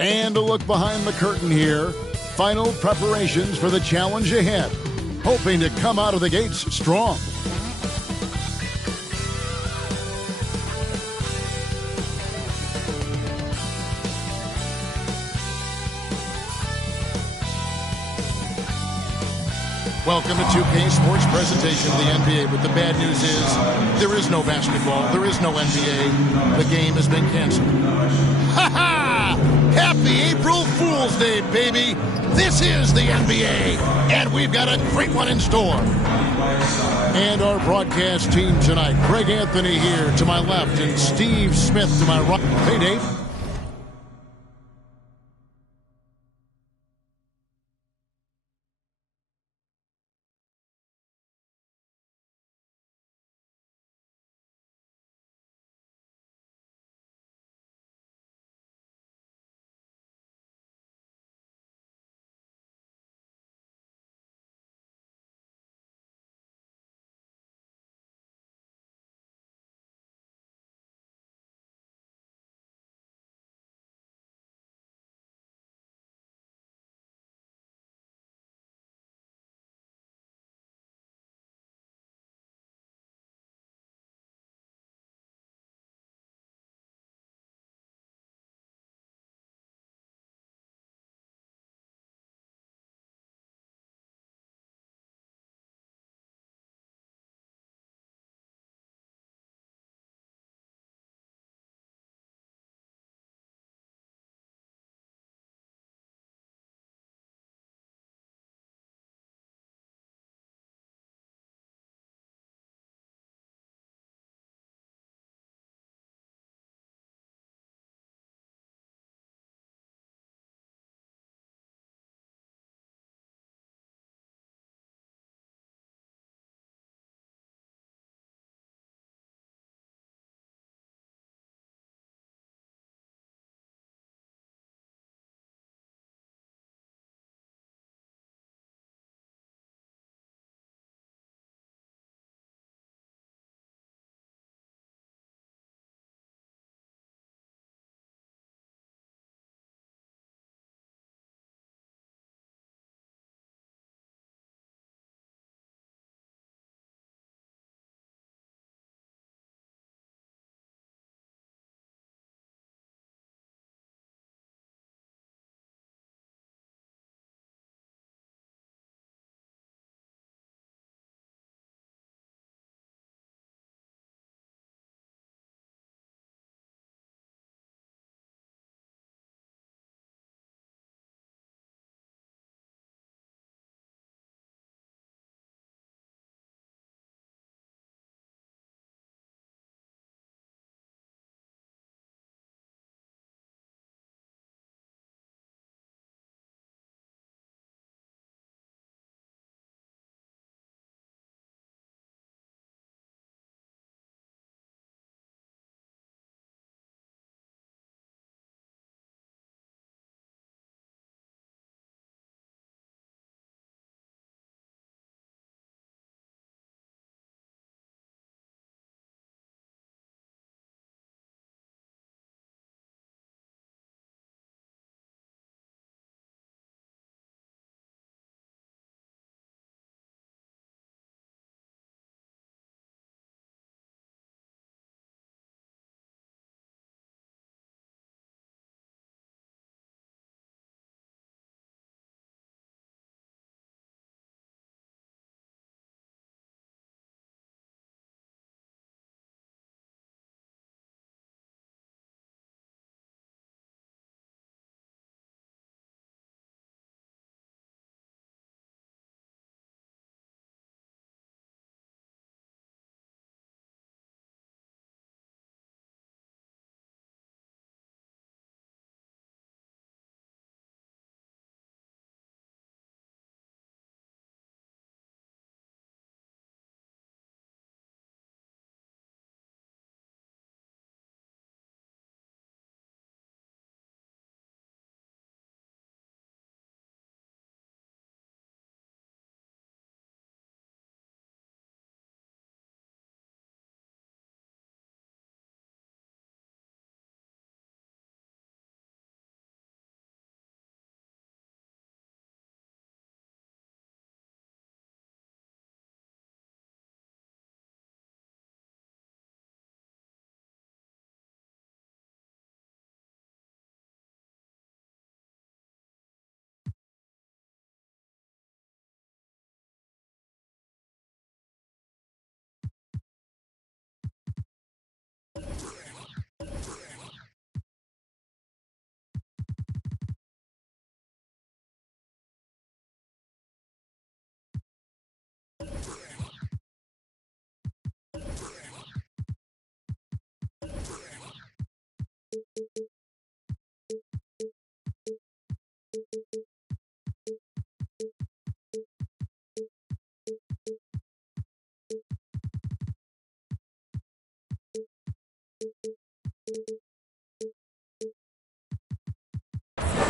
And a look behind the curtain here. Final preparations for the challenge ahead. Hoping to come out of the gates strong. Welcome to 2K Sports presentation of the NBA, but the bad news is there is no basketball, there is no NBA. The game has been canceled. Ha ha! Happy April Fool's Day, baby! This is the NBA, and we've got a great one in store. And our broadcast team tonight, Greg Anthony here to my left and Steve Smith to my right. Hey, Dave.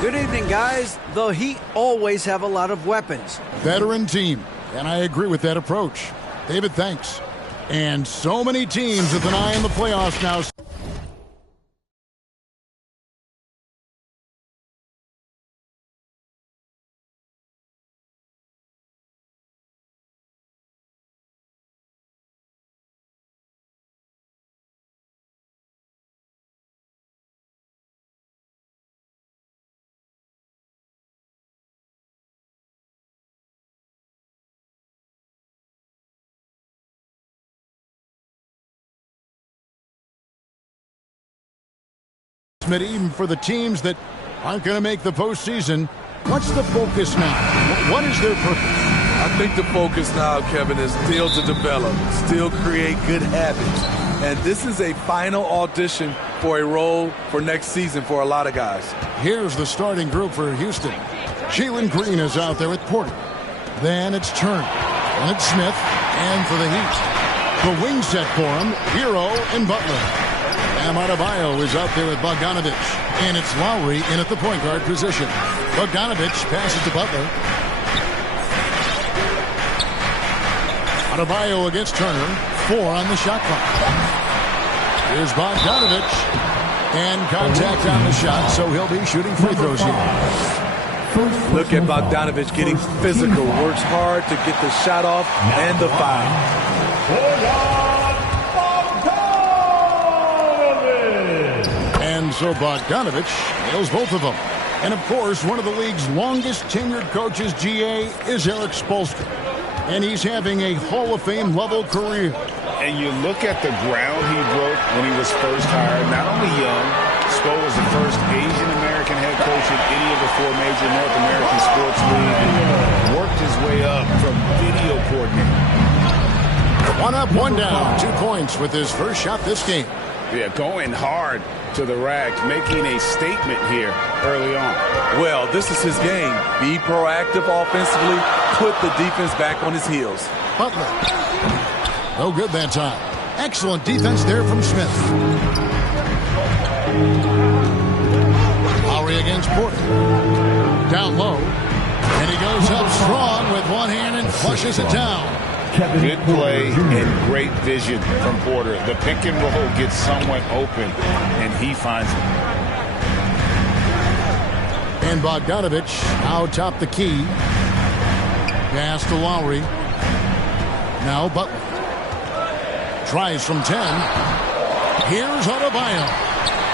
Good evening, guys. The Heat always have a lot of weapons. Veteran team, and I agree with that approach. David, thanks. And so many teams with an eye on the playoffs now. Even for the teams that aren't going to make the postseason, what's the focus now? What is their purpose? I think the focus now, Kevin, is still to develop, still create good habits. And this is a final audition for a role for next season for a lot of guys. Here's the starting group for Houston. Jalen Green is out there with Porter. Then it's Turner. And it's Smith. And for the Heat, the wing set for him, Hero and Butler. Adebayo is out there with Bogdanovich. And it's Lowry in at the point guard position. Bogdanovich passes to Butler. Adebayo against Turner. 4 on the shot clock. Here's Bogdanovich. And contact on the shot, so he'll be shooting free throws here. Look at Bogdanovich getting physical. Works hard to get the shot off and the foul. So Bogdanovich nails both of them. And, of course, one of the league's longest-tenured coaches, GA, is Eric Spoelstra. And he's having a Hall of Fame level career. And you look at the ground he broke when he was first hired. Not only young, Spo was the first Asian-American head coach in any of the 4 major North American sports leagues. And worked his way up from video coordinator. 1 up, 1 down. 2 points with his first shot this game. Yeah, going hard to the rack, making a statement here early on. Well, this is his game. Be proactive offensively, put the defense back on his heels. Butler. No good that time. Excellent defense there from Smith. Lowry against Porter. Down low. And he goes up strong with one hand and flushes it down. Good play and great vision from Porter. The pick and roll gets someone open, and he finds it. And Bogdanovich now top the key. Pass to Lowry. Now Butler. Tries from 10. Here's Adebayo.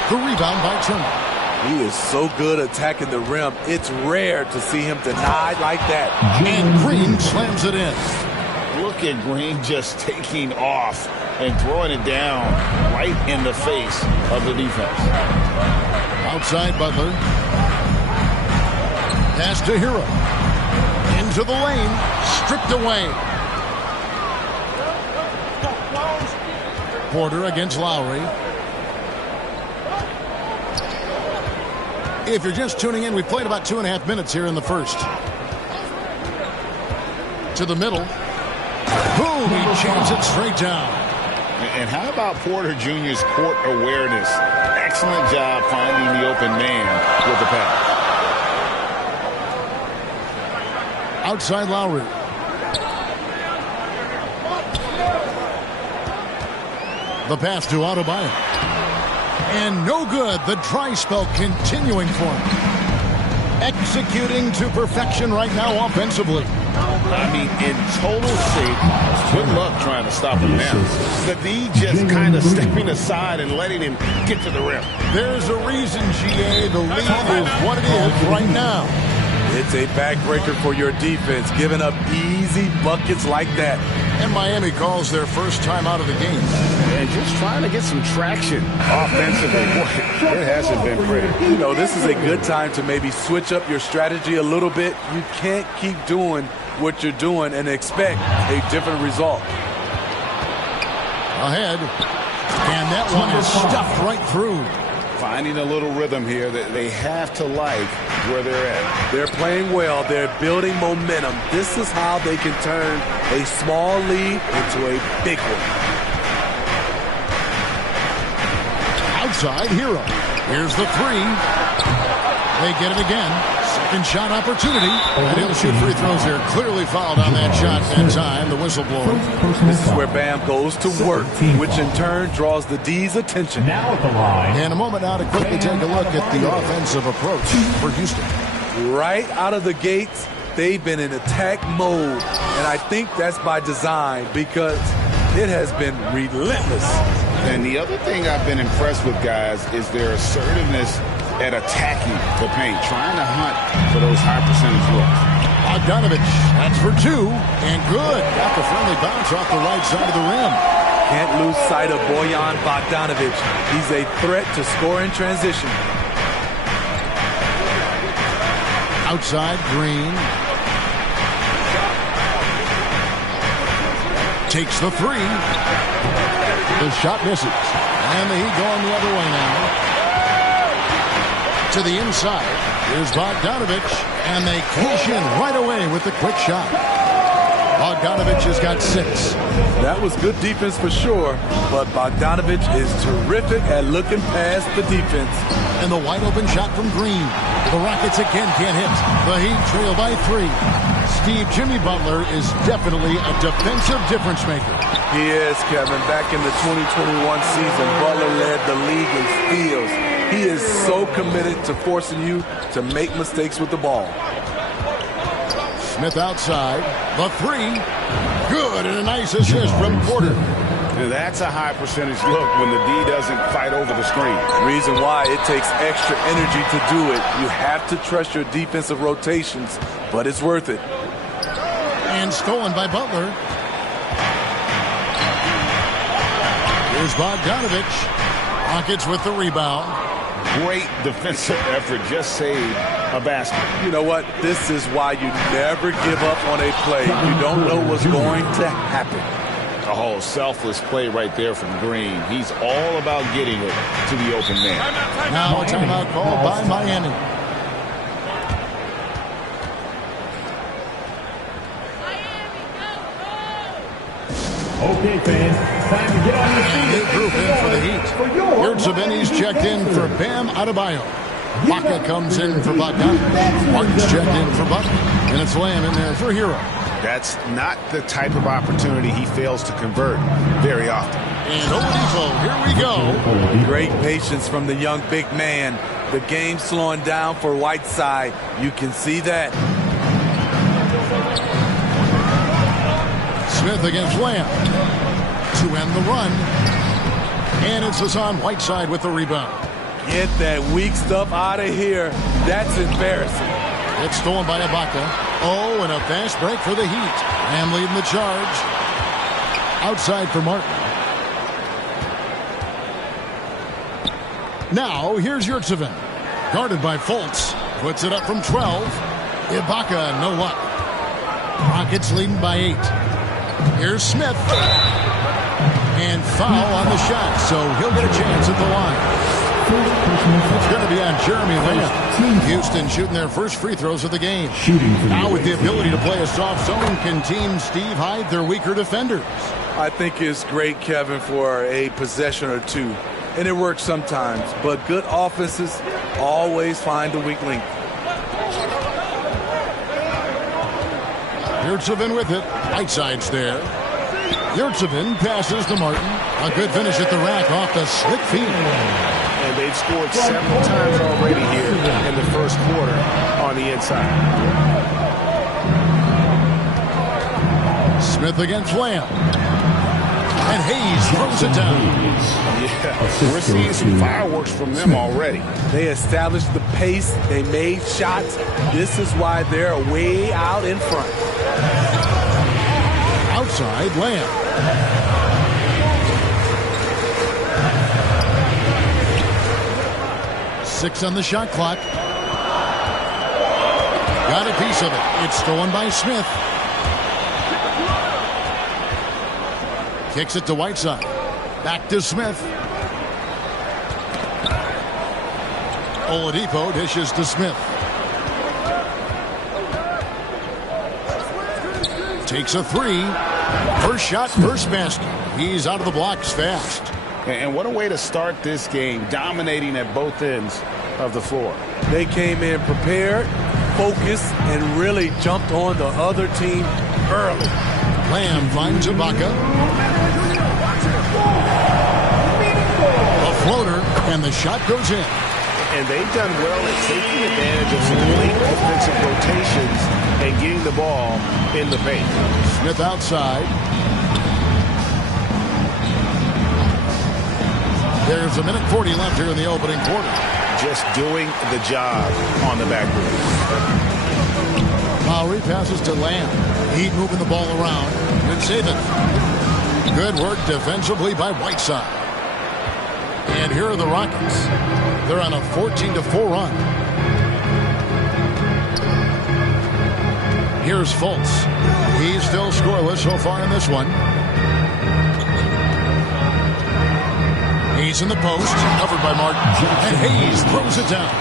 The rebound by Turner. He is so good attacking the rim. It's rare to see him denied like that. And Green slams it in. Look at Green just taking off and throwing it down right in the face of the defense. Outside Butler. Pass to Hero. Into the lane. Stripped away. Porter against Lowry. If you're just tuning in, we've played about 2.5 minutes here in the first. To the middle. Boom! He jams it straight down. And how about Porter Jr.'s court awareness? Excellent job finding the open man with the pass. Outside Lowry. The pass to Adebayo. And no good. The dry spell continuing for him. Executing to perfection right now offensively. I mean, in total shape. Good luck trying to stop him now. The D just kind of stepping aside and letting him get to the rim. There's a reason, GA. The lead is what it is right now. It's a backbreaker for your defense, giving up easy buckets like that. And Miami calls their first time out of the game. And just trying to get some traction offensively. Boy, it hasn't been pretty. You know, this is a good time to maybe switch up your strategy a little bit. You can't keep doing what you're doing and expect a different result. Ahead. And that one is stuffed right through. Finding a little rhythm here that they have to like where they're at. They're playing well. They're building momentum. This is how they can turn a small lead into a big one. Outside Hero. Here's the three. They get it again. Second shot opportunity. And he'll shoot free throws here. Clearly fouled on that shot that time. The whistle blower. This is where Bam goes to work, which in turn draws the D's attention. Now at the line. And a moment now to quickly take a look at the offensive approach for Houston. Right out of the gates, they've been in attack mode. And I think that's by design because it has been relentless. And the other thing I've been impressed with, guys, is their assertiveness at attacking the paint, trying to hunt for those high percentage looks. Bogdanovich, that's for two, and good. Got the friendly bounce off the right side of the rim. Can't lose sight of Bojan Bogdanovich. He's a threat to score in transition. Outside, Green. Takes the three. The shot misses. And the Heat going the other way now. To the inside. Here's Bogdanovich. And they cash in right away with the quick shot. Bogdanovich has got 6. That was good defense for sure, but Bogdanovich is terrific at looking past the defense. And the wide open shot from Green. The Rockets again can't hit. The Heat trail by 3. Steve, Jimmy Butler is definitely a defensive difference maker. He is, Kevin. Back in the 2021 season, Butler led the league in steals. He is so committed to forcing you to make mistakes with the ball. Smith outside. The 3. Good, and a nice assist from Porter. Now that's a high percentage look when the D doesn't fight over the screen. Reason why it takes extra energy to do it. You have to trust your defensive rotations, but it's worth it. And stolen by Butler. Here's Bogdanovich. Rockets with the rebound. Great defensive effort. Just saved a basket. You know what? This is why you never give up on a play. You don't know what's going to happen. Oh, selfless play right there from Green. He's all about getting it to the open man. Now a timeout called by Miami. Okay, fans, time to get on your feet. New group in for the Heat. Yurtseven's checked in for Bam Adebayo. Baca comes in for Bogdanovich. Martin's checked in for Butler. And it's Lamb in there for Hero. That's not the type of opportunity he fails to convert very often. And Oladipo, here we go. Great patience from the young big man. The game slowing down for Whiteside. You can see that. Smith against Lamb to end the run. And it's Hassan Whiteside with the rebound. Get that weak stuff out of here. That's embarrassing. It's stolen by Ibaka. Oh, and a fast break for the Heat. Lamb leading the charge. Outside for Martin. Now, here's Yurtseven. Guarded by Fultz. Puts it up from 12. Ibaka, no luck. Rockets leading by 8. Here's Smith. And foul on the shot, so he'll get a chance at the line. It's going to be on Jeremy Lamb. Houston shooting their first free throws of the game. Now with the ability to play a soft zone, can Team Steve hide their weaker defenders? I think it's great, Kevin, for a possession or two. And it works sometimes, but good offenses always find a weak link. Yurtseven with it. Whiteside's there. Yurtseven passes to Martin. A good finish at the rack off the slick feet. And they've scored several times already here in the first quarter on the inside. Smith against Lamb. And Hayes throws it down. Yeah, we're seeing some fireworks from them already. They established the pace. They made shots. This is why they're way out in front. Outside, Lamb. 6 on the shot clock. Got a piece of it. It's stolen by Smith. Kicks it to Whiteside. Back to Smith. Oladipo dishes to Smith. Takes a 3. First shot, first basket. He's out of the blocks fast. And what a way to start this game, dominating at both ends of the floor. They came in prepared, focused, and really jumped on the other team early. Lamb finds Ibaka. A floater, and the shot goes in. And they've done well at taking advantage of some late defensive rotations and getting the ball in the paint. Smith outside. There's 1:40 left here in the opening quarter. Just doing the job on the back board. Lowry passes to Lamb. Heat moving the ball around. Good saving. Good work defensively by Whiteside. And here are the Rockets. They're on a 14-4 run. Here's Fultz. He's still scoreless so far in this one. He's in the post, covered by Martin. And Hayes throws it down.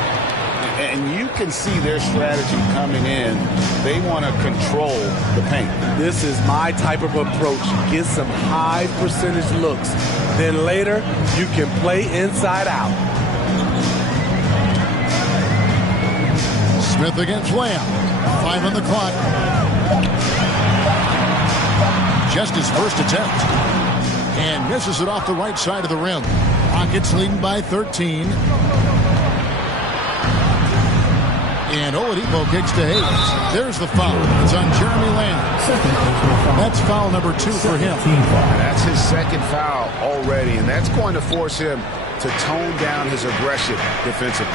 And you can see their strategy coming in. They want to control the paint. This is my type of approach. Get some high percentage looks. Then later, you can play inside out. Smith against Lamb. 5 on the clock. Just his first attempt. And misses it off the right side of the rim. Rockets leading by 13. And Oladipo kicks to Hayes. There's the foul. It's on Jeremy Lamb. That's foul number 2 for him. That's his second foul already, and that's going to force him to tone down his aggression defensively.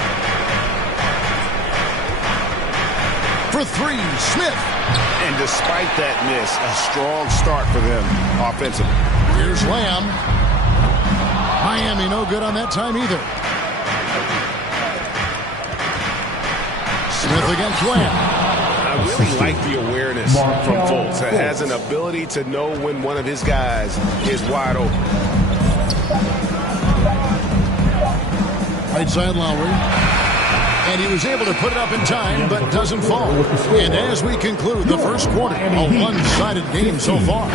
For 3, Smith. And despite that miss, a strong start for them offensively. Here's Lamb. Miami no good on that time either. Smith against Lamb. I really like the awareness from Fultz. That has an ability to know when one of his guys is wide open. Right side Lowry. And he was able to put it up in time, but doesn't fall. And as we conclude the first quarter, a one-sided game so far.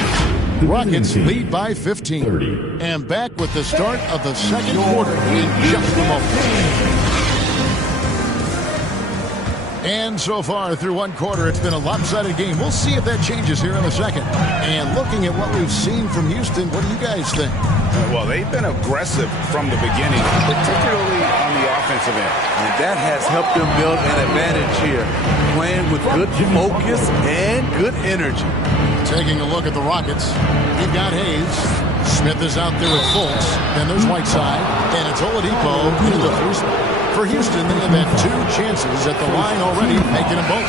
Rockets lead by 15. And back with the start of the second quarter in just a moment. And so far through one quarter, it's been a lopsided game. We'll see if that changes here in a second. And looking at what we've seen from Houston, what do you guys think? Well, they've been aggressive from the beginning, particularly on the offensive end. And that has helped them build an advantage here, playing with good focus and good energy. Taking a look at the Rockets, you've got Hayes. Smith is out there with Fultz. Then there's Whiteside. And it's Oladipo into the first. For Houston, they have had 2 chances at the line already, making them both.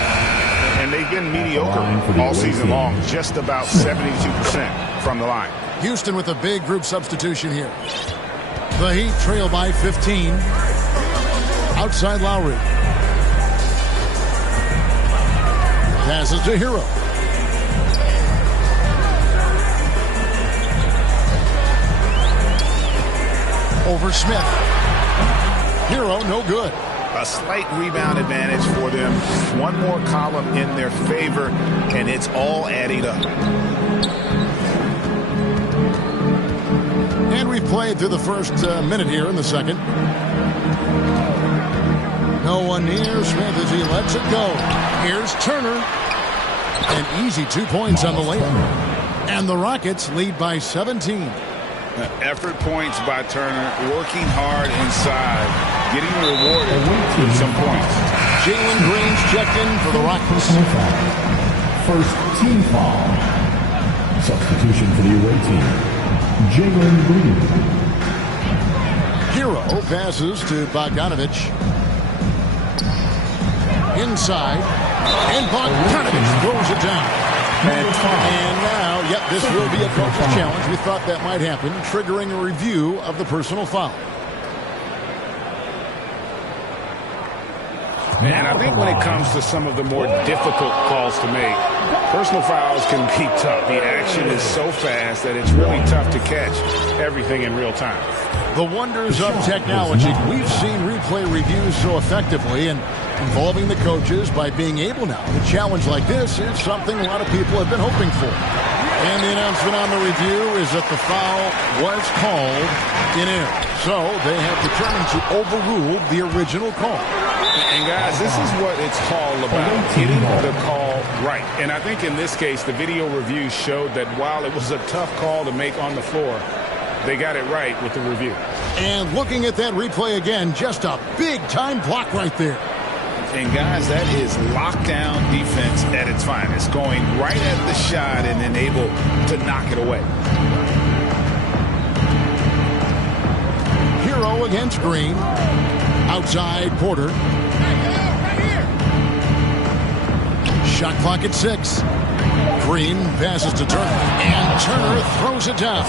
And they've been mediocre all season long, just about 72% from the line. Houston with a big group substitution here. The Heat trail by 15. Outside Lowry. Passes to Hero. Over Smith. Hero, no good. A slight rebound advantage for them. One more column in their favor, and it's all adding up. And we've played through the first minute here in the second. No one near Smith as he lets it go. Here's Turner. An easy 2 points on the layup. And the Rockets lead by 17. Effort points by Turner, working hard inside, getting rewarded with some points. Jalen Green's checked in for the Rockets. First team foul. Substitution for the away team. Jalen Green. Hero passes to Bogdanovich. Inside. And Bogdanovich throws it down. And now, this will be a coach's challenge. We thought that might happen, triggering a review of the personal foul. And I think when it comes to some of the more difficult calls to make, personal fouls can be tough. The action is so fast that it's really tough to catch everything in real time. The wonders of technology. We've seen replay reviews so effectively, and involving the coaches by being able now to challenge like this is something a lot of people have been hoping for. And the announcement on the review is that the foul was called in air. So they have determined to overrule the original call. And guys, this is what it's all about, getting the call right. And I think in this case, the video review showed that while it was a tough call to make on the floor, they got it right with the review. And looking at that replay again, just a big-time block right there. And guys, that is lockdown defense at its finest, going right at the shot and then able to knock it away. Hero against Green. Outside Porter. Shot clock at 6. Green passes to Turner, and Turner throws it down.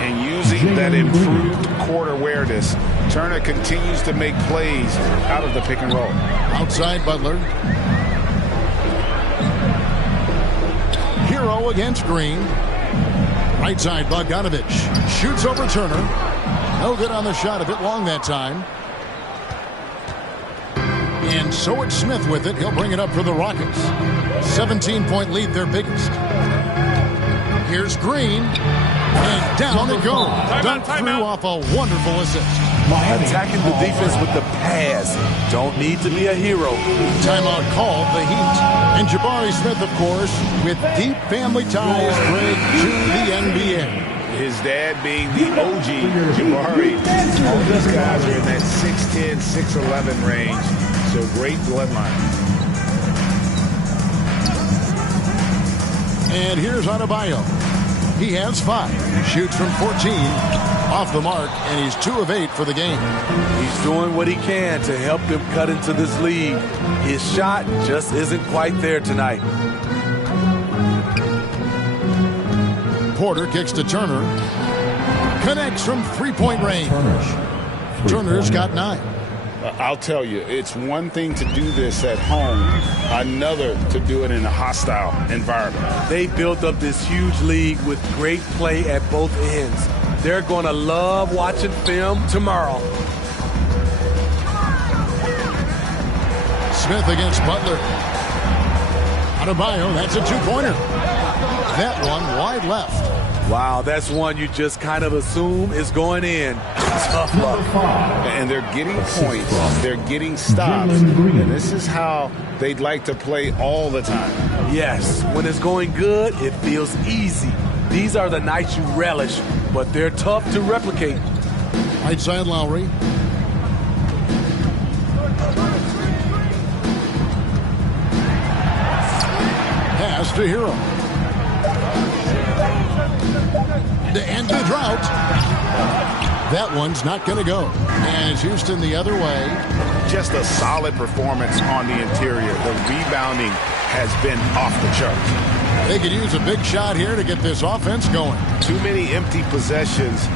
And using that improved court awareness, Turner continues to make plays out of the pick and roll. Outside Butler. Hero against Green. Right side Bogdanovich. Shoots over Turner. No good on the shot, a bit long that time. And so it's Smith with it. He'll bring it up for the Rockets. 17-point lead, their biggest. Here's Green. And down it goes. Dunked through off a wonderful assist. Attacking the defense with the pass. Don't need to be a hero. Timeout called, the Heat. And Jabari Smith, of course, with deep family ties, Greg, to the NBA. His dad being the OG, Jabari. All these guys are in that 6'10", 6'11" range. So great bloodline. And here's Adebayo. He has 5. Shoots from 14. Off the mark, and he's 2 of 8 for the game. He's doing what he can to help them cut into this lead. His shot just isn't quite there tonight. Porter kicks to Turner. Connects from 3-point range. Turner's got 9. I'll tell you, it's one thing to do this at home, another to do it in a hostile environment. They built up this huge lead with great play at both ends. They're going to love watching film tomorrow. Smith against Butler. Adebayo, that's a 2-pointer. That one wide left. Wow, that's one you just kind of assume is going in. Tough luck. And they're getting points. They're getting stops. And this is how they'd like to play all the time. Yes, when it's going good, it feels easy. These are the nights you relish, but they're tough to replicate. Right side Lowry. Pass to Hero. To end the drought. That one's not going to go. And it's Houston the other way. Just a solid performance on the interior. The rebounding has been off the charts. They could use a big shot here to get this offense going. Too many empty possessions.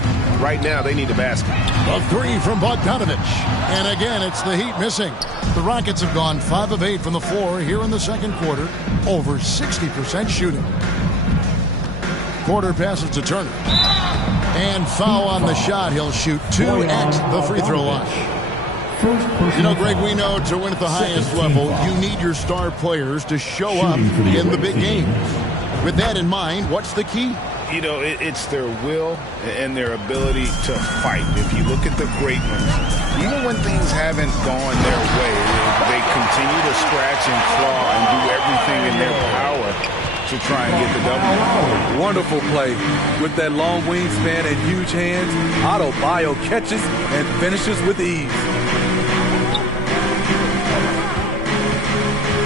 Right now, they need a basket. A 3 from Bogdanovich. And again, it's the Heat missing. The Rockets have gone 5 of 8 from the floor here in the second quarter. Over 60% shooting. Porter passes to Turner. And foul on the shot. He'll shoot 2 at the free throw line. You know, Greg, we know to win at the highest level, you need your star players to show up in the big games. With that in mind, what's the key? You know, it's their will and their ability to fight. If you look at the great ones, even when things haven't gone their way, they continue to scratch and claw and do everything in their power to try and get the W. Wonderful play. With that long wingspan and huge hands, Adebayo catches and finishes with ease.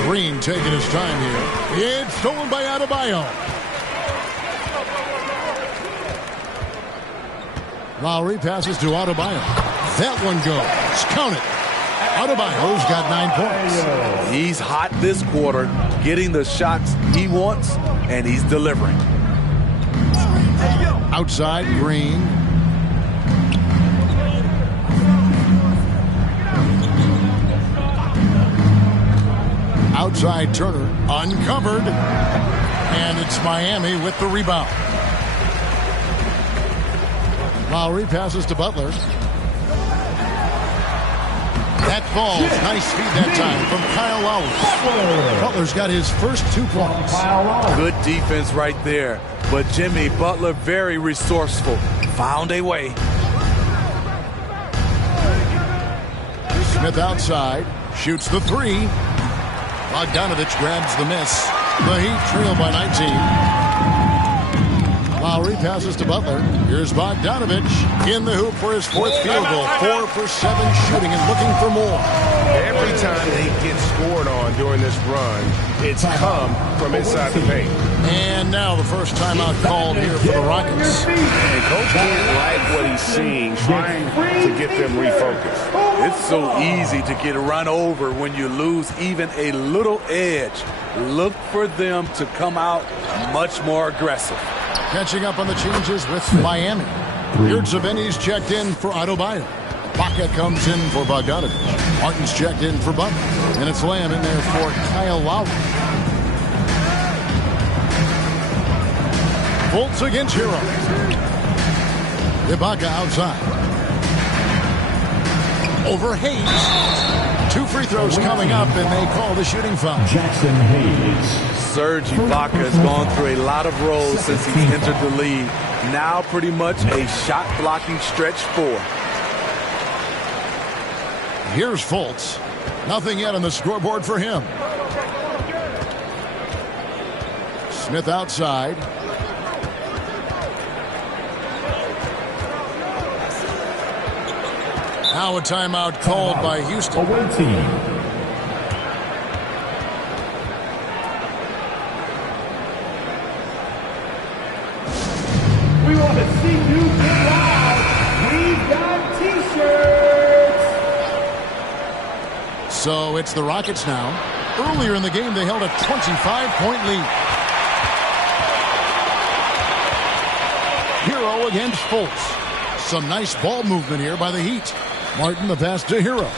Green taking his time here. It's stolen by Adebayo. Lowry passes to Adebayo. That one goes. Count it. Adebayo's got 9 points. He's hot this quarter, getting the shots he wants, and he's delivering. Outside, Green. Outside, Turner. Uncovered. And it's Miami with the rebound. Lowry passes to Butler. That falls. Nice feed that time from Kyle Lowry. Butler's got his first 2 points. Good defense right there. But Jimmy Butler, very resourceful. Found a way. Smith outside. Shoots the 3. Bogdanovich grabs the miss. The Heat trail by 19. Lowry passes to Butler. Here's Bogdanovich in the hoop for his 4th field goal. 4 for 7 shooting and looking for more. Every time they get scored on during this run, it's come from inside the paint. And now the first timeout called here for the Rockets. And Coach can't like what he's seeing, trying to get them refocused. It's so easy to get run over when you lose even a little edge. Look for them to come out much more aggressive. Catching up on the changes with Miami. Sha70st's checked in for Adebayo. Baca comes in for Bogdanovich. Martin's checked in for Butler. And it's Lamb in there for Kyle Lowry. Fultz against Hero. Ibaka outside. Over Hayes. 2 free throws coming up, and they call the shooting foul. Jackson Hayes. Serge Ibaka has gone through a lot of roles since he's entered the league. Now pretty much a shot-blocking stretch 4. Here's Fultz. Nothing yet on the scoreboard for him. Smith outside. Now a timeout called by Houston. Away team. We want to see you get loud. We've got T-shirts. So it's the Rockets now. Earlier in the game, they held a 25-point lead. Hero against Fultz. Some nice ball movement here by the Heat. Martin the pass to Hero.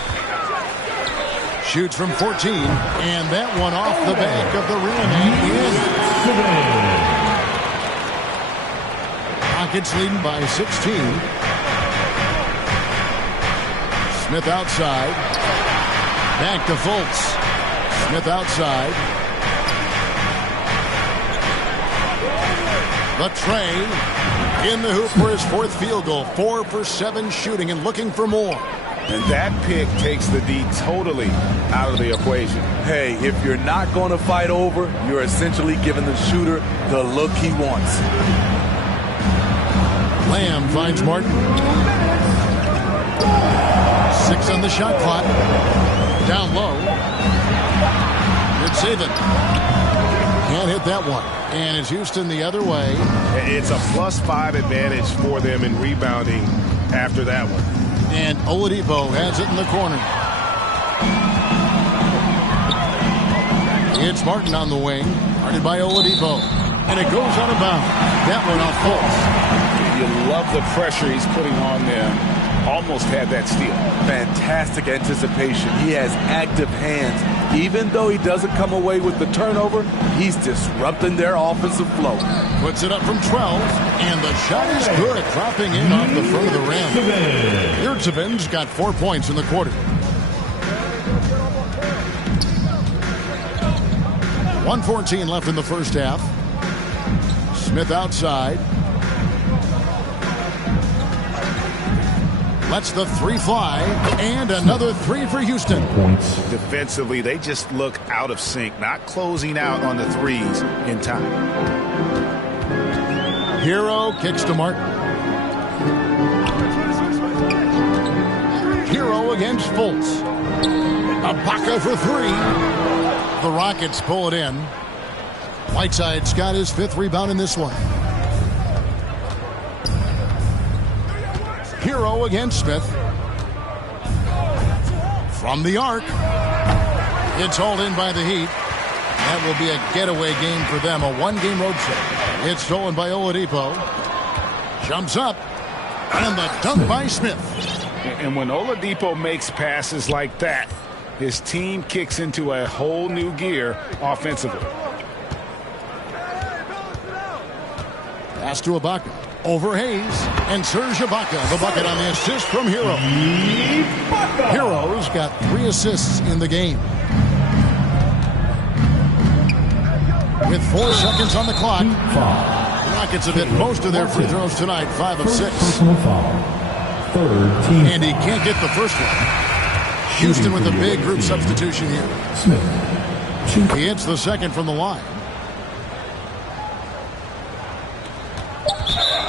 Shoots from 14, and that one off the back of the rim and in. Rockets leading by 16. Smith outside. Back to Fultz. Smith outside. The tray in the hoop for his 4th field goal. 4 for 7 shooting and looking for more. And that pick takes the D totally out of the equation. Hey, if you're not going to fight over, you're essentially giving the shooter the look he wants. Lamb finds Martin. 6 on the shot clock. Down low. Good save it. Can't hit that one. And it's Houston the other way. It's a +5 advantage for them in rebounding after that one. And Oladipo has it in the corner. It's Martin on the wing. Guarded by Oladipo. And it goes out of bounds. That one off Fultz. You love the pressure he's putting on them. Almost had that steal. Fantastic anticipation. He has active hands. Even though he doesn't come away with the turnover, he's disrupting their offensive flow. Puts it up from 12, and the shot is good, dropping in off the front of the rim. Sha70st's got 4 points in the quarter. 1:14 left in the first half. Smith outside. Lets the 3 fly, and another 3 for Houston. Points. Defensively, they just look out of sync, not closing out on the threes in time. Hero kicks to Martin. Hero against Fultz. Ibaka for 3. The Rockets pull it in. Whiteside's got his 5th rebound in this one. Hero against Smith. From the arc. It's hauled in by the Heat. That will be a getaway game for them, a 1-game road trip. It's stolen by Oladipo. Jumps up. And the dunk by Smith. And when Oladipo makes passes like that, his team kicks into a whole new gear offensively. Pass to Ibaka. Over Hayes. And Serge Ibaka, the bucket on the assist from Hero. Hero's got 3 assists in the game. With 4 seconds on the clock, the Rockets have hit most of their free throws tonight, 5 of 6. And he can't get the first one. Houston with a big group substitution here. He hits the second from the line.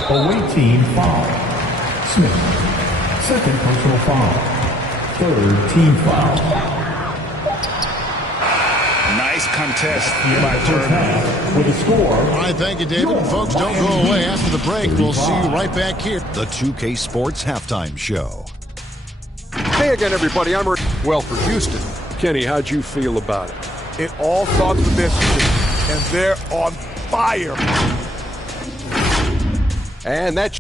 Away team foul. Smith. Second personal foul. Third team foul. Nice contest by Turner. With a score. All right, thank you, David. Folks, don't go away. After the break, we'll see you right back here. The 2K Sports Halftime Show. Hey again, everybody. I'm well for Houston. Kenny, how'd you feel about it? It all starts with their shooting, and they're on fire. And that's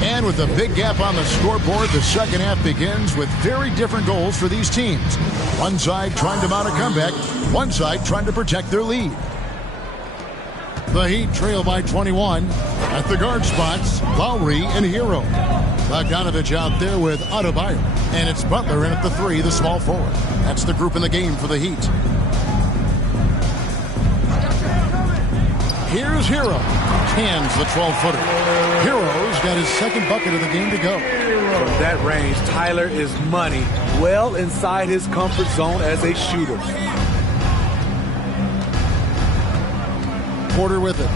And with a big gap on the scoreboard, the second half begins with very different goals for these teams. One side trying to mount a comeback, one side trying to protect their lead. The Heat trail by 21. At the guard spots, Lowry and Hero. Bogdanovich out there with Adebayo. And it's Butler in at the 3, the small forward. That's the group in the game for the Heat. Here's Hero. Cans the 12-footer. Hero's got his second bucket of the game to go. From that range, Tyler is money, well inside his comfort zone as a shooter. Porter with it.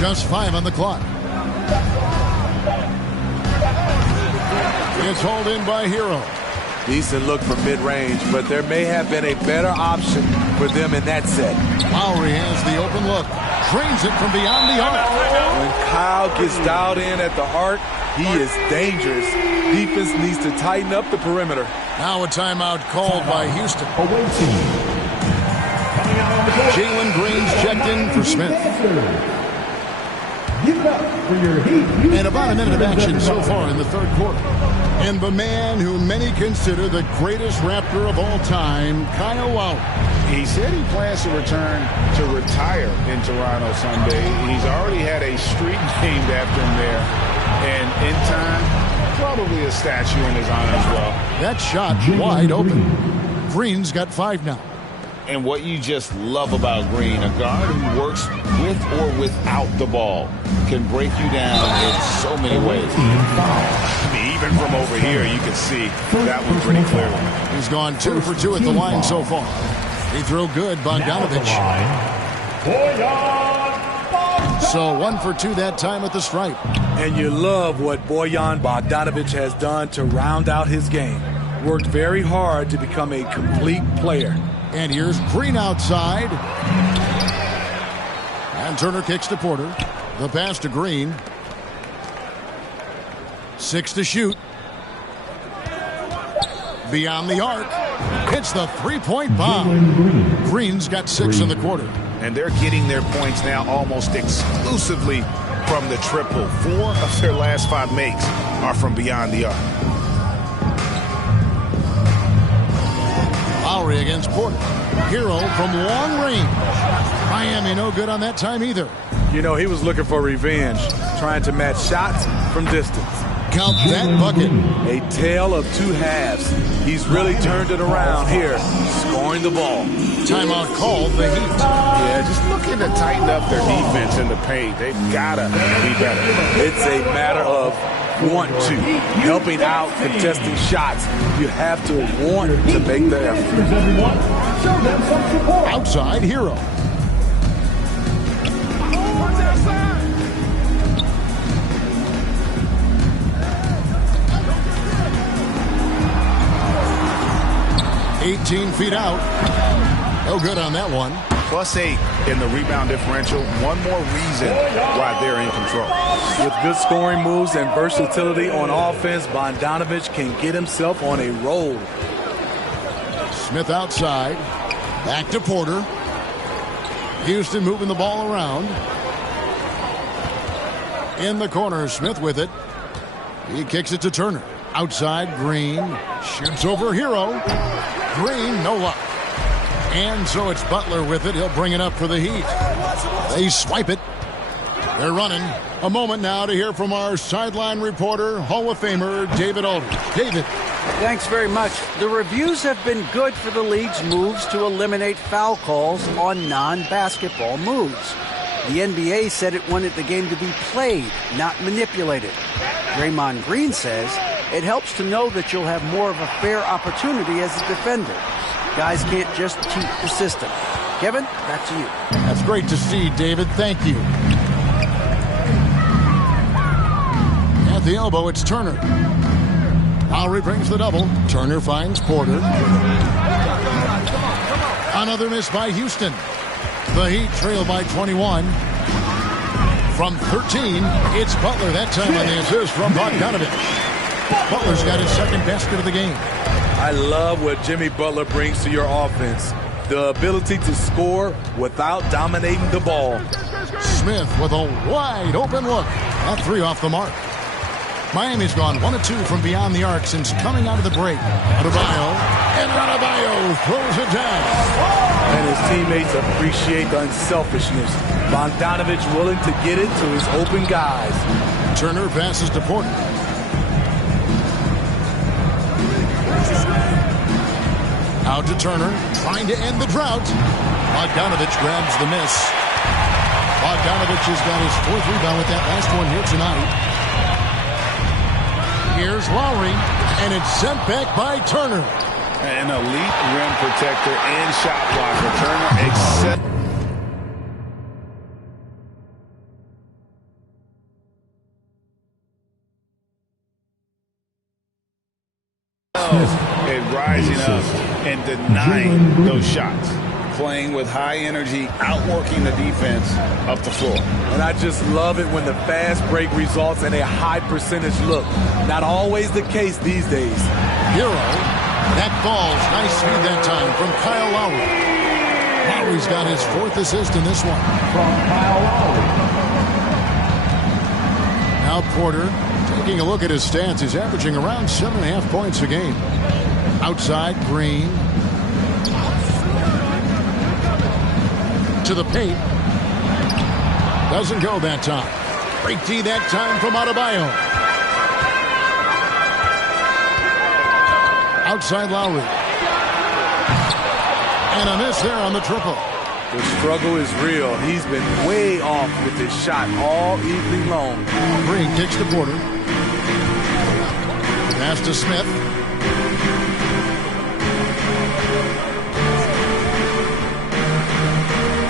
Just 5 on the clock. It's hauled in by Hero. Decent look from mid-range, but there may have been a better option for them in that set. Lowry has the open look. Drains it from beyond the arc. When Kyle gets dialed in at the arc, he is dangerous. Defense needs to tighten up the perimeter. Now a timeout called by Houston. Away team. Jalen Green's checked in for Smith. Give it up for your Heat. And about a minute of action so far in the third quarter. And the man who many consider the greatest Raptor of all time, Kyle Lowry. He said he plans to return to retire in Toronto someday. He's already had a street named after him there. And in time, probably a statue in his honor as well. That shot wide open. Green's got 5 now. And what you just love about Green, a guard who works with or without the ball, can break you down in so many ways. I mean, even from over here, you can see that one pretty clearly. He's gone 2 for 2 at the line so far. He threw good, Bogdanovich. So 1 for 2 that time at the stripe. And you love what Bojan Bogdanovich has done to round out his game. Worked very hard to become a complete player. And here's Green outside. And Turner kicks to Porter. The pass to Green. 6 to shoot. Beyond the arc. Hits the three-point bomb. Green's got 6 in the quarter. And they're getting their points now almost exclusively from the triple. 4 of their last 5 makes are from beyond the arc. Lowry against Porter. Hero from long range. Miami no good on that time either. You know, he was looking for revenge, trying to match shots from distance. Count that bucket. A tale of 2 halves. He's really turned it around here, scoring the ball. Timeout called the Heat. Yeah, just looking to tighten up their defense in the paint. They've got to be better. It's a matter of want to. Helping out, contesting shots. You have to want to make the effort. Outside Hero. +18 feet out. No good on that one. +8 in the rebound differential. One more reason why they're in control. With good scoring moves and versatility on offense, Bogdanovich can get himself on a roll. Smith outside. Back to Porter. Houston moving the ball around. In the corner, Smith with it. He kicks it to Turner. Outside, Green. Shoots over Hero. Green, no luck. And so it's Butler with it. He'll bring it up for the Heat. They swipe it. They're running. A moment now to hear from our sideline reporter, Hall of Famer David Aldridge. David. Thanks very much. The reviews have been good for the league's moves to eliminate foul calls on non-basketball moves. The NBA said it wanted the game to be played, not manipulated. Draymond Green says it helps to know that you'll have more of a fair opportunity as a defender. Guys can't just cheat the system. Kevin, back to you. That's great to see, David. Thank you. At the elbow, it's Turner. Lowry brings the double. Turner finds Porter. Another miss by Houston. The Heat trail by 21. From 13, it's Butler that time on the assist from Bogdanovich. Butler's got his second basket of the game. I love what Jimmy Butler brings to your offense. The ability to score without dominating the ball. Smith with a wide open look. That three off the mark. Miami's gone 1 of 2 from beyond the arc since coming out of the break. Adebayo, and Adebayo throws it down. And his teammates appreciate the unselfishness. Bogdanovich willing to get it to his open guys. Turner passes to Porter. Out to Turner, trying to end the drought. Bogdanovich grabs the miss. Bogdanovich has got his 4th rebound with that last one here tonight. Here's Lowry, and it's sent back by Turner. An elite rim protector and shot blocker. Turner accepts. And rising up and denying those shots. Playing with high energy, outworking the defense up the floor. And I just love it when the fast break results in a high percentage look. Not always the case these days. Hero, that falls. Nice speed that time from Kyle Lowry. Lowry's got his 4th assist in this one. From Kyle Lowry. Now Porter, taking a look at his stats, he's averaging around 7.5 points a game. Outside, Green. To the paint. Doesn't go that time. Great D that time from Adebayo. Outside Lowry. And a miss there on the triple. The struggle is real. He's been way off with his shot all evening long. Green kicks to Porter. Pass to Smith.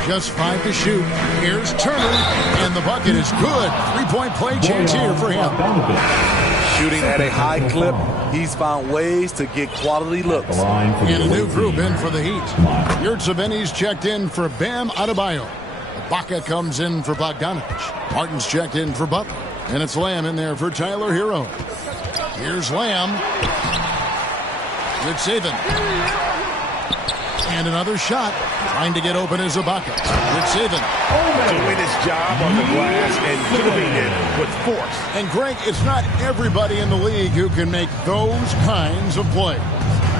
Just 5 to shoot. Here's Turner, and the bucket is good. 3-point play chance here for him. Shooting at a high clip, he's found ways to get quality looks. And a new group in for the Heat. Yurtseven's checked in for Bam Adebayo. Ibaka comes in for Bogdanovich. Martin's checked in for Butler. And it's Lamb in there for Tyler Hero. Here's Lamb. Yurtseven. And another shot. Trying to get open is Ibaka. Yurtseven. Doing his job on the glass and doing it with force. And Greg, it's not everybody in the league who can make those kinds of plays.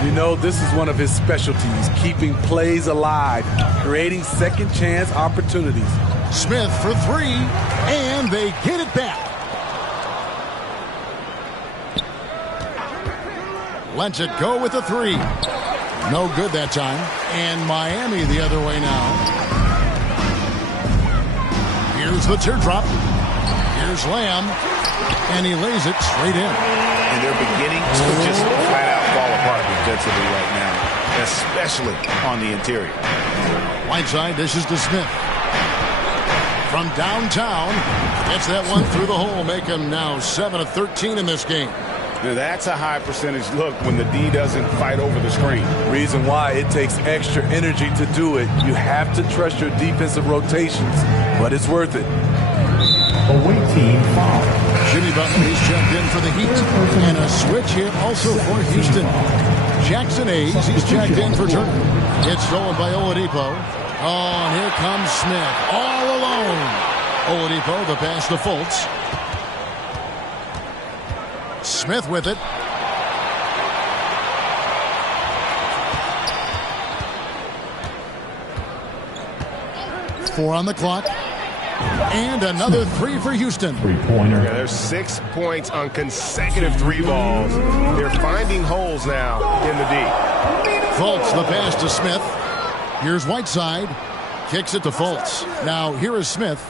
You know, this is one of his specialties, keeping plays alive, creating second chance opportunities. Smith for 3, and they get it back. Lets it go with a 3. No good that time. And Miami the other way now. Here's the teardrop. Here's Lamb. And he lays it straight in. And they're beginning to just flat out fall apart defensively right now, especially on the interior. Whiteside dishes to Smith. From downtown, gets that one through the hole, make him now 7 of 13 in this game. Now that's a high percentage look when the D doesn't fight over the screen. Reason why it takes extra energy to do it. You have to trust your defensive rotations, but it's worth it. Away team foul. Jimmy Butler is checked in for the Heat. And a switch here also for Houston. Jackson Hayes, he's checked in for Turner. It's stolen by Oladipo. Oh, and here comes Smith all alone. Oladipo, the pass to Fultz. Smith with it. Four on the clock. And another three for Houston. Three-pointer. Yeah, there's 6 points on consecutive 3 balls. They're finding holes now in the D. Fultz, the pass to Smith. Here's Whiteside. Kicks it to Fultz. Now here is Smith.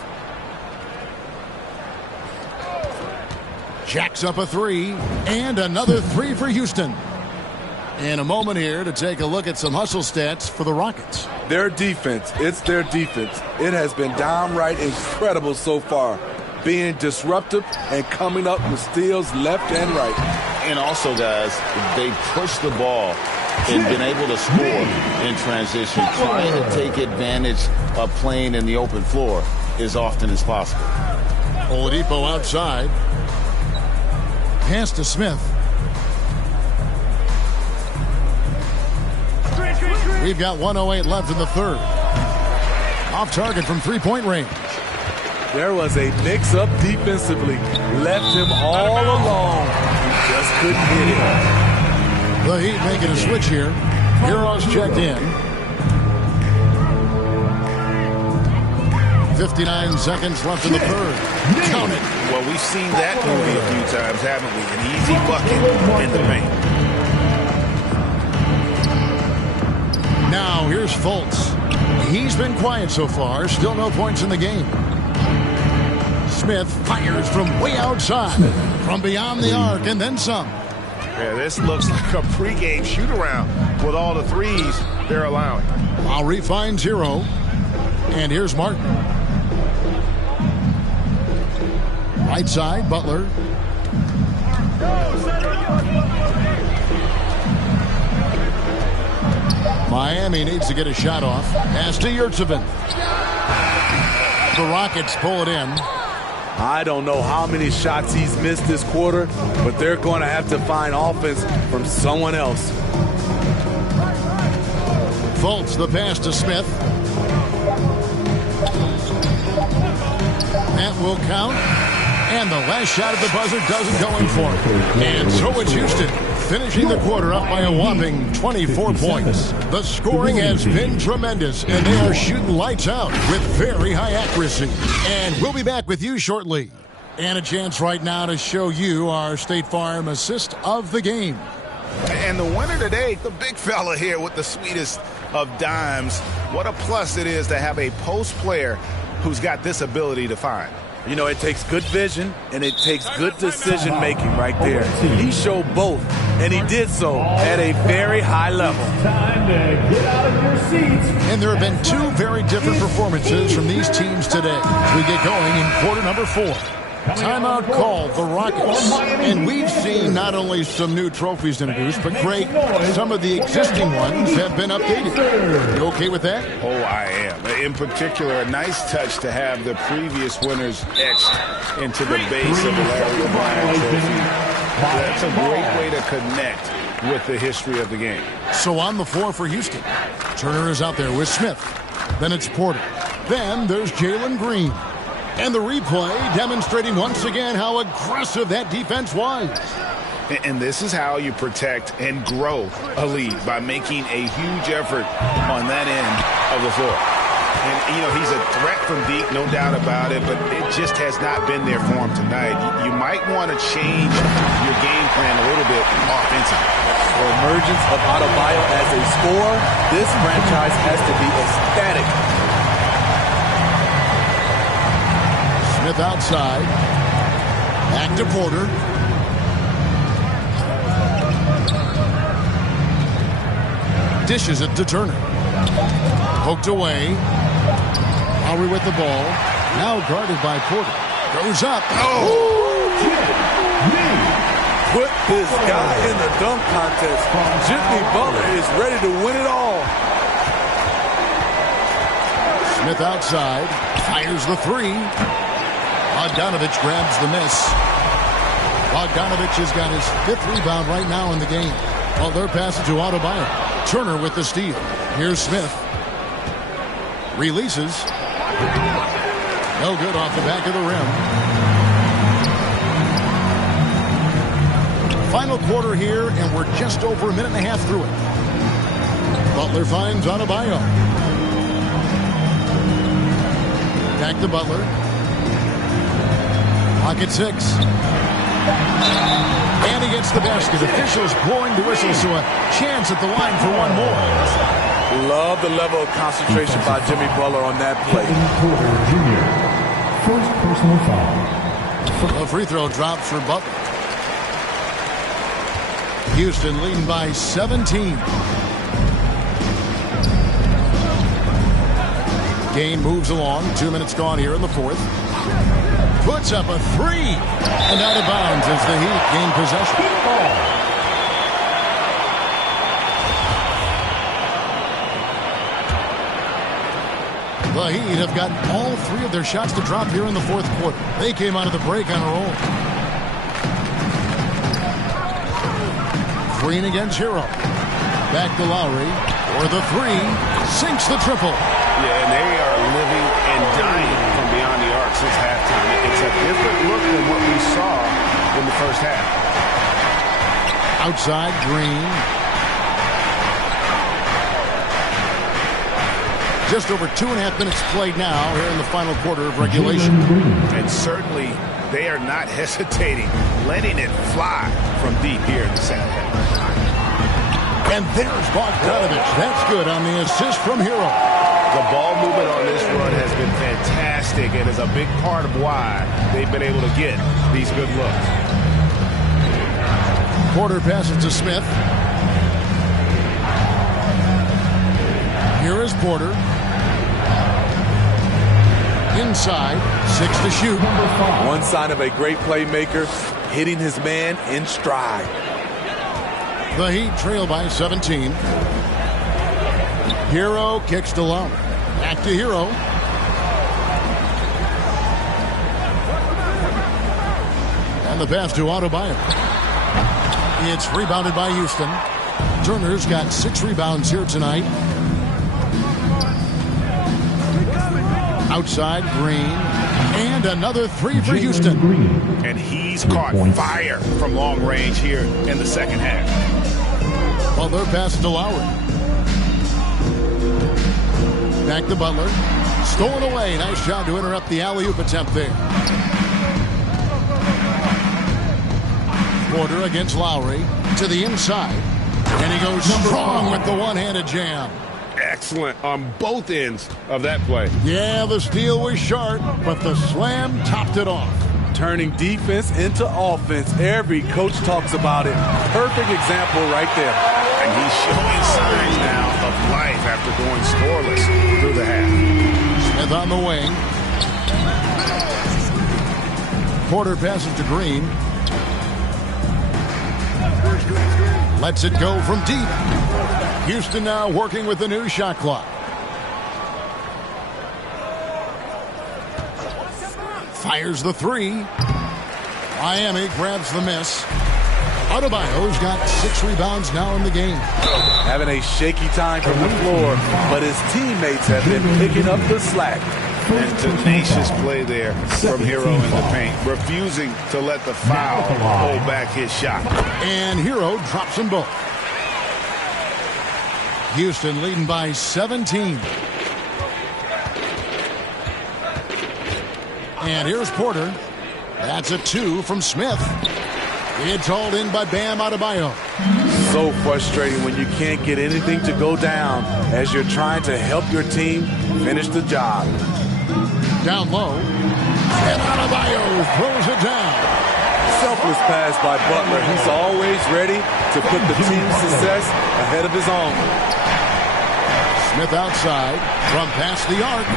Jacks up a 3. And another 3 for Houston. In a moment here to take a look at some hustle stats for the Rockets. Their defense, it's their defense. It has been downright incredible so far, being disruptive and coming up with steals left and right. And also, guys, they push the ball and been able to score in transition, trying to take advantage of playing in the open floor as often as possible. Oladipo outside. Pass to Smith. We've got 1:08 left in the third. Off target from three-point range. There was a mix-up defensively. Left him all alone. He just couldn't hit it. The Heat making a switch here. Heroes checked in. 59 seconds left in the third. Count it. Well, we've seen that movie a few times, haven't we? An easy bucket in the paint. Now here's Fultz. He's been quiet so far. Still no points in the game. Smith fires from way outside. From beyond the arc and then some. Yeah, this looks like a pregame shoot-around with all the threes they're allowing. Lowry finds Hero. And here's Martin. Right side, Butler. Miami needs to get a shot off. Pass to Yurtsevin. The Rockets pull it in. I don't know how many shots he's missed this quarter, but they're going to have to find offense from someone else. Fultz, the pass to Smith. That will count. And the last shot at the buzzer doesn't go in for it. And so it's Houston, finishing the quarter up by a whopping 24 points. The scoring has been tremendous, and they are shooting lights out with very high accuracy. And we'll be back with you shortly. And a chance right now to show you our State Farm assist of the game. And the winner today, the big fella here with the sweetest of dimes. What a plus it is to have a post player who's got this ability to find. You know, it takes good vision, and it takes good decision-making right there. He showed both, and he did so at a very high level. Time to get out of your seats. And there have been two very different performances from these teams today. As we get going in quarter number 4. Timeout call, the Rockets. And we've seen not only some new trophies introduced, but Greg, some of the existing ones have been updated. You okay with that? Oh, I am. In particular, a nice touch to have the previous winners etched into the base of the Larry O'Brien trophy. That's a great way to connect with the history of the game. So on the floor for Houston, Turner is out there with Smith. Then it's Porter. Then there's Jalen Green. And the replay demonstrating once again how aggressive that defense was. And this is how you protect and grow a lead, by making a huge effort on that end of the floor. And, you know, he's a threat from deep, no doubt about it, but it just has not been there for him tonight. You might want to change your game plan a little bit offensively. The emergence of Adebayo as a scorer, this franchise has to be ecstatic. Smith outside. Back to Porter. Dishes it to Turner. Poked away. Lowry with the ball. Now guarded by Porter. Goes up. Oh! Put this guy in the dunk contest. Jimmy Butler is ready to win it all. Smith outside. Fires the three. Bogdanovich grabs the miss. Bogdanovich has got his 5th rebound right now in the game. Well, they're passing to Adebayo. Turner with the steal. Here's Smith. Releases. No good off the back of the rim. Final quarter here, and we're just over a minute and a half through it. Butler finds Adebayo. Back to Butler. Pocket 6. And he gets the basket. Officials blowing the whistle, so a chance at the line for one more. Love the level of concentration by Jimmy Butler on that play. First personal foul. A free throw drops for Butler. Houston leading by 17. Game moves along. 2 minutes gone here in the fourth. Puts up a three. And out of bounds as the Heat gain possession. The Heat have gotten all three of their shots to drop here in the fourth quarter. They came out of the break on a roll. Green against Hero. Back to Lowry. For the three. Sinks the triple. Yeah, and they are living and dying from beyond the arc since halftime. It's a different look than what we saw in the first half. Outside, Green. Just over 2.5 minutes played now here in the final quarter of regulation. And certainly they are not hesitating, letting it fly from deep here in the second half. And there's Bogdanovich. That's good on the assist from Hero. The ball movement on this run has been fantastic and is a big part of why they've been able to get these good looks. Porter passes to Smith. Here is Porter. Inside, 6 to shoot. One sign of a great playmaker, hitting his man in stride. The Heat trail by 17. Hero kicks to Lowry. Back to Hero. And the pass to Adebayo. It's rebounded by Houston. Turner's got 6 rebounds here tonight. Outside, Green. And another three for Houston. And he's caught fire from long range here in the second half. Butler passes to Lowry. Back to Butler. Stolen away. Nice job to interrupt the alley-oop attempt there. Porter against Lowry. To the inside. And he goes strong with the one-handed jam. Excellent on both ends of that play. Yeah, the steal was sharp, but the slam topped it off. Turning defense into offense. Every coach talks about it. Perfect example right there. And he's showing signs now of life after going scoreless through the half. Smith on the wing. Porter passes to Green. Lets it go from deep. Houston now working with the new shot clock. Fires the three. Miami grabs the miss. Adebayo's got 6 rebounds now in the game. Having a shaky time from the floor, but his teammates have been picking up the slack. And tenacious play there from Hero in the paint, refusing to let the foul hold back his shot. And Hero drops them both. Houston leading by 17. And here's Porter. That's a 2 from Smith. It's hauled in by Bam Adebayo. So frustrating when you can't get anything to go down as you're trying to help your team finish the job. Down low. And Adebayo throws it down. Selfless pass by Butler. He's always ready to put the team's success ahead of his own. Smith outside from past the arc.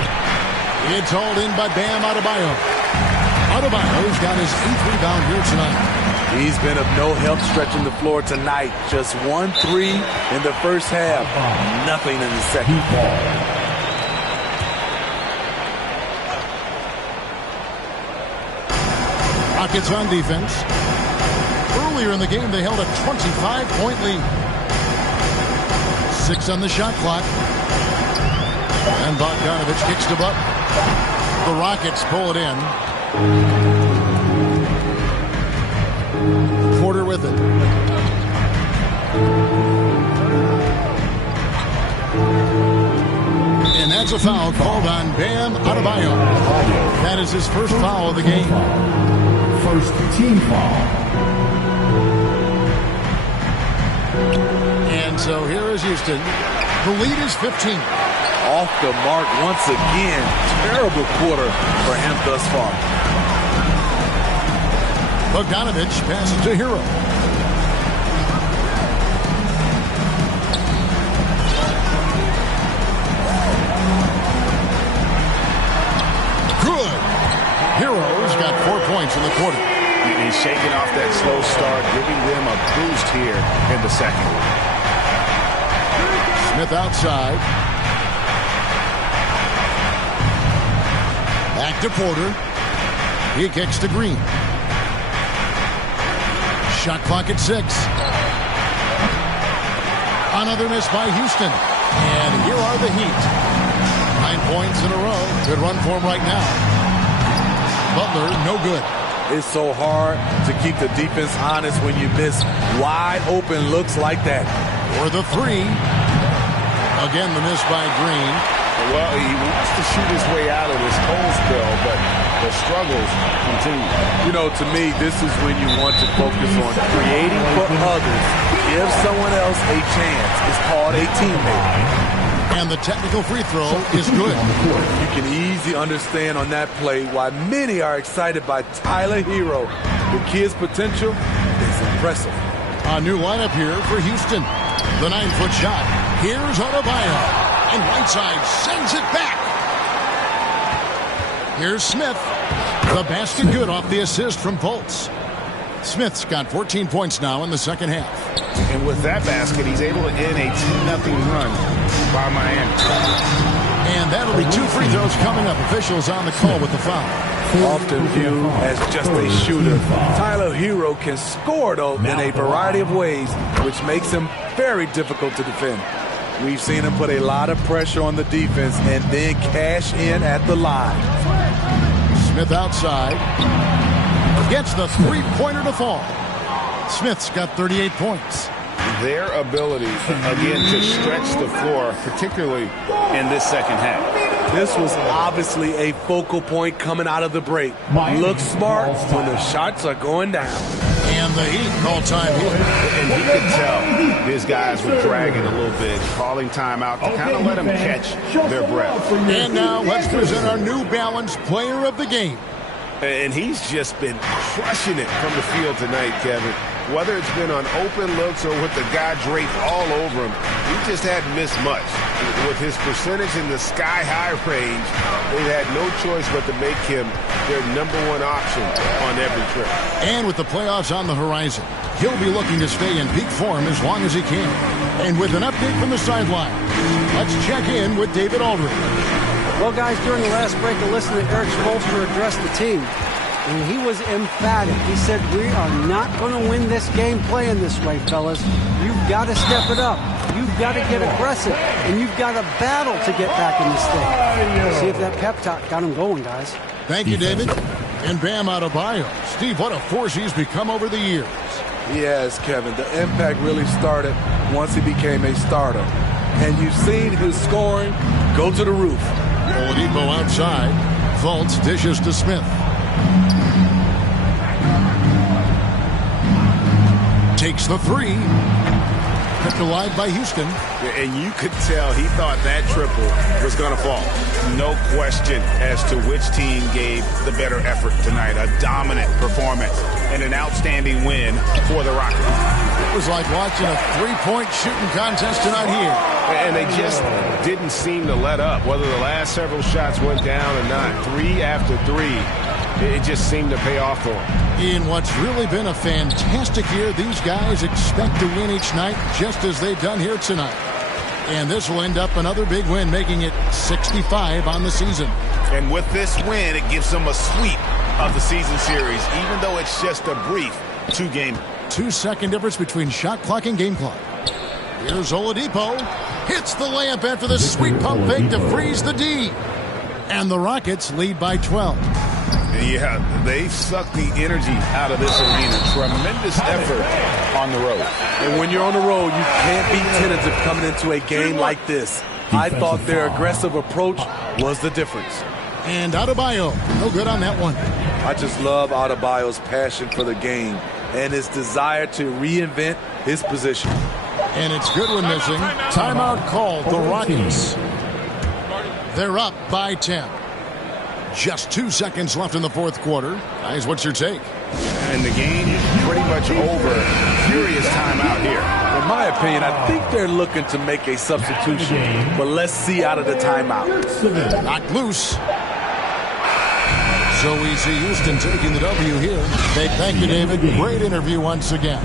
It's hauled in by Bam Adebayo. Adebayo's got his 8th rebound here tonight. He's been of no help stretching the floor tonight. Just 1 3 in the first half. Nothing in the second. Rockets on defense. Earlier in the game, they held a 25-point lead. 6 on the shot clock. And Bogdanovich kicks to Butler. the Rockets pull it in. Porter with it. And that's a foul called on Bam Adebayo. That is his first foul of the game. First team foul. And so here is Houston. The lead is 15. Off the mark once again. Terrible quarter for him thus far. Bogdanovich passes to Hero. Good. Hero's got 4 points in the quarter. He's shaking off that slow start, giving them a boost here in the second. Smith outside. Back to Porter. He kicks to Green. Shot clock at 6. Another miss by Houston. And here are the Heat. 9 points in a row. Good run for him right now. Butler, no good. It's so hard to keep the defense honest when you miss wide open looks like that. For the 3. Again, the miss by Green. Well, he wants to shoot his way out of this cold spell, but the struggles continue. You know, to me, this is when you want to focus on creating for others. Give someone else a chance. It's called a teammate. And the technical free throw is good. You can easily understand on that play why many are excited by Tyler Hero. The kid's potential is impressive. A new lineup here for Houston. The 9-foot shot. Here's Adebayo. And Whiteside sends it back. Here's Smith. The basket good off the assist from Fultz. Smith's got 14 points now in the second half. And with that basket, he's able to end a 2-0 run by Miami. And that'll be 2 free throws coming up. Officials on the call with the foul. Often viewed as just a shooter, Tyler Hero can score, though, in a variety of ways, which makes him very difficult to defend. We've seen him put a lot of pressure on the defense and then cash in at the line. Smith outside. Gets the three-pointer to fall. Smith's got 38 points. Their ability, again, to stretch the floor, particularly in this second half. This was obviously a focal point coming out of the break. Look smart when the shots are going down. And the Heat call time here. And he could tell his guys were dragging a little bit, calling timeout to kind of let them catch their breath. And now let's present our New Balance player of the game. And he's just been crushing it from the field tonight, Kevin. Whether it's been on open looks or with the guy draped all over him, he just hadn't missed much. With his percentage in the sky-high range, they've had no choice but to make him their #1 option on every trip. And with the playoffs on the horizon, he'll be looking to stay in peak form as long as he can. And with an update from the sideline, let's check in with David Aldridge. Well, guys, during the last break, I listened to Eric Spoelstra address the team. And he was emphatic. He said, we are not going to win this game playing this way, fellas. You've got to step it up. You've got to get aggressive. And you've got to battle to get back in this thing. See if that pep talk got him going, guys. Thank you, David. And Bam Adebayo. Steve, what a force he's become over the years. Yes, Kevin. The impact really started once he became a starter. And you've seen his scoring go to the roof. Oladipo outside. Fultz dishes to Smith. Takes the three. Kept alive by Houston. And you could tell he thought that triple was going to fall. No question as to which team gave the better effort tonight. A dominant performance and an outstanding win for the Rockets. It was like watching a three-point shooting contest tonight here. And they just didn't seem to let up. Whether the last several shots went down or not, 3 after 3, it just seemed to pay off for them. In what's really been a fantastic year, these guys expect to win each night just as they've done here tonight. And this will end up another big win, making it 65 on the season. And with this win, it gives them a sweep of the season series, even though it's just a brief 2-game. 2-second difference between shot clock and game clock. Here's Oladipo. Hits the layup after the sweet pump fake to freeze the D. And the Rockets lead by 12. Yeah, they sucked the energy out of this arena. Tremendous effort on the road. And when you're on the road, you can't be tentative coming into a game like this. I thought their aggressive approach was the difference. And Adebayo, no good on that one. I just love Adebayo's passion for the game and his desire to reinvent his position. And it's Goodwin missing. Timeout called, the Rockets. They're up by 10. Just 2 seconds left in the fourth quarter. Guys, what's your take? And the game is pretty much over. Furious timeout here. In my opinion, I think they're looking to make a substitution, but let's see out of the timeout. Knocked loose. So we see Houston taking the W here. Thank you, David. Great interview once again.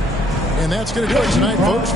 And that's going to do it tonight, folks.